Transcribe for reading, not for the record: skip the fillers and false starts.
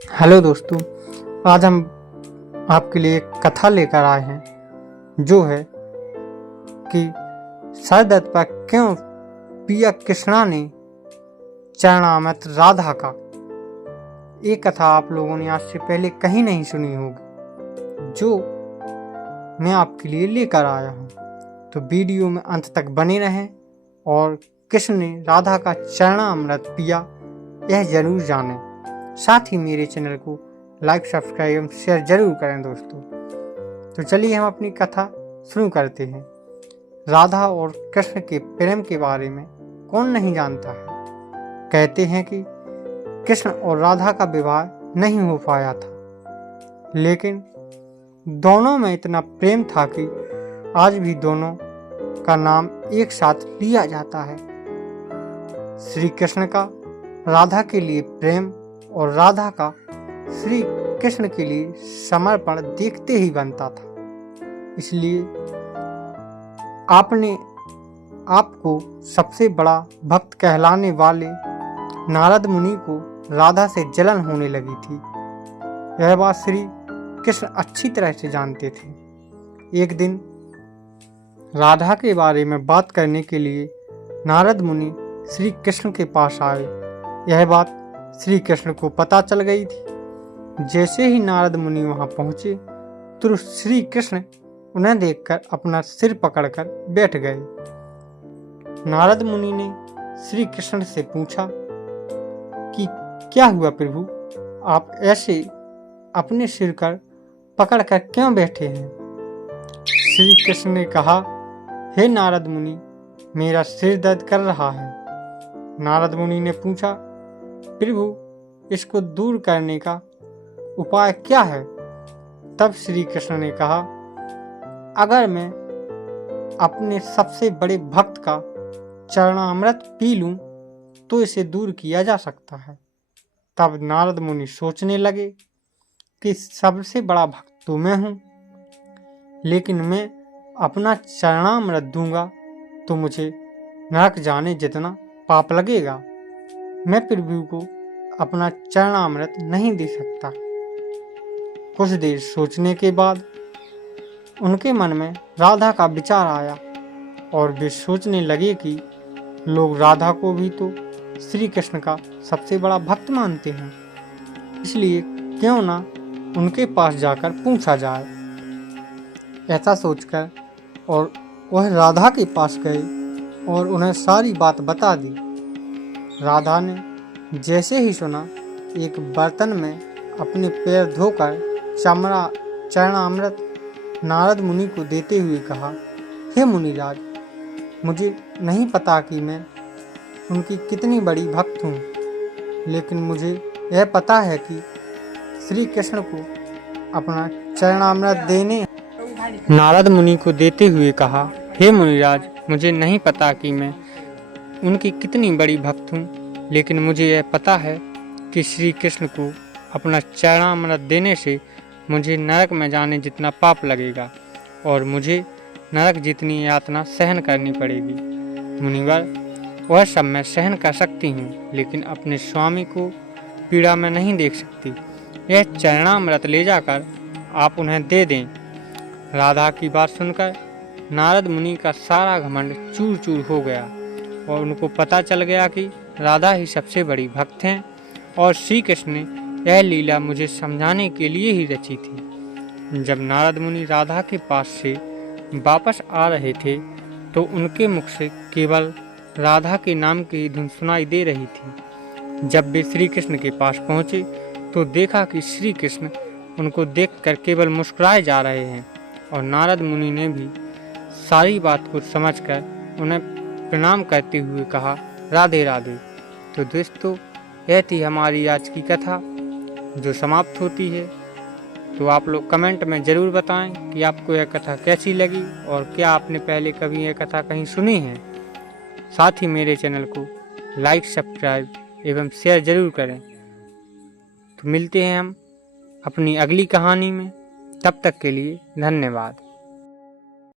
Hello दोस्तों, आज हम आपके लिए एक कथा लेकर आए हैं जो है कि सर दर्द पर क्यों पिया कृष्णा ने चरणामृत राधा का। एक कथा आप लोगों ने आज से पहले कहीं नहीं सुनी होगी जो मैं आपके लिए लेकर आया हूँ। तो वीडियो में अंत तक बने रहें और कृष्ण ने राधा का चरणामृत पिया यह जरूर जानें। साथ ही मेरे चैनल को लाइक, सब्सक्राइब एवं शेयर जरूर करें दोस्तों। तो चलिए हम अपनी कथा शुरू करते हैं। राधा और कृष्ण के प्रेम के बारे में कौन नहीं जानता है। कहते हैं कि कृष्ण और राधा का विवाह नहीं हो पाया था, लेकिन दोनों में इतना प्रेम था कि आज भी दोनों का नाम एक साथ लिया जाता है। श्री कृष्ण का राधा के लिए प्रेम और राधा का श्री कृष्ण के लिए समर्पण देखते ही बनता था। इसलिए आपको सबसे बड़ा भक्त कहलाने वाले नारद मुनि को राधा से जलन होने लगी थी। यह बात श्री कृष्ण अच्छी तरह से जानते थे। एक दिन राधा के बारे में बात करने के लिए नारद मुनि श्री कृष्ण के पास आए। यह बात श्री कृष्ण को पता चल गई थी। जैसे ही नारद मुनि वहां पहुंचे तो श्री कृष्ण उन्हें देखकर अपना सिर पकड़कर बैठ गए। नारद मुनि ने श्री कृष्ण से पूछा कि क्या हुआ प्रभु, आप ऐसे अपने सिर कर पकड़कर क्यों बैठे हैं। श्री कृष्ण ने कहा, हे नारद मुनि, मेरा सिर दर्द कर रहा है। नारद मुनि ने पूछा, प्रभु इसको दूर करने का उपाय क्या है। तब श्री कृष्ण ने कहा, अगर मैं अपने सबसे बड़े भक्त का चरणामृत पी लूं तो इसे दूर किया जा सकता है। तब नारद मुनि सोचने लगे कि सबसे बड़ा भक्त तो मैं हूं, लेकिन मैं अपना चरणामृत दूंगा तो मुझे नरक जाने जितना पाप लगेगा। मैं प्रभु को अपना चरणामृत नहीं दे सकता। कुछ देर सोचने के बाद उनके मन में राधा का विचार आया और वे सोचने लगे कि लोग राधा को भी तो श्री कृष्ण का सबसे बड़ा भक्त मानते हैं, इसलिए क्यों ना उनके पास जाकर पूछा जाए। ऐसा सोचकर और वह राधा के पास गए और उन्हें सारी बात बता दी। राधा ने जैसे ही सुना, एक बर्तन में अपने पैर धोकर चरणामृत नारद मुनि को देते हुए कहा, हे मुनिराज, मुझे नहीं पता कि मैं उनकी कितनी बड़ी भक्त हूँ, लेकिन मुझे यह पता है कि श्री कृष्ण को अपना चरणामृत देने। नारद मुनि को देते हुए कहा, हे मुनिराज, मुझे नहीं पता कि मैं उनकी कितनी बड़ी भक्त हूँ, लेकिन मुझे यह पता है कि श्री कृष्ण को अपना चरणामृत देने से मुझे नरक में जाने जितना पाप लगेगा और मुझे नरक जितनी यातना सहन करनी पड़ेगी। मुनिवर, वह सब मैं सहन कर सकती हूँ, लेकिन अपने स्वामी को पीड़ा में नहीं देख सकती। यह चरणामृत ले जाकर आप उन्हें दे दें। राधा की बात सुनकर नारद मुनि का सारा घमंड चूर चूर हो गया और उनको पता चल गया कि राधा ही सबसे बड़ी भक्त हैं और श्री कृष्ण ने यह लीला मुझे समझाने के लिए ही रची थी। जब नारद मुनि राधा के पास से वापस आ रहे थे तो उनके मुख से केवल राधा के नाम की ही धुन सुनाई दे रही थी। जब वे श्री कृष्ण के पास पहुँचे तो देखा कि श्री कृष्ण उनको देखकर केवल मुस्कुराए जा रहे हैं और नारद मुनि ने भी सारी बात को समझकर उन्हें प्रणाम करते हुए कहा, राधे राधे। तो दोस्तों, यह थी हमारी आज की कथा जो समाप्त होती है। तो आप लोग कमेंट में ज़रूर बताएं कि आपको यह कथा कैसी लगी और क्या आपने पहले कभी यह कथा कहीं सुनी है। साथ ही मेरे चैनल को लाइक, सब्सक्राइब एवं शेयर ज़रूर करें। तो मिलते हैं हम अपनी अगली कहानी में। तब तक के लिए धन्यवाद।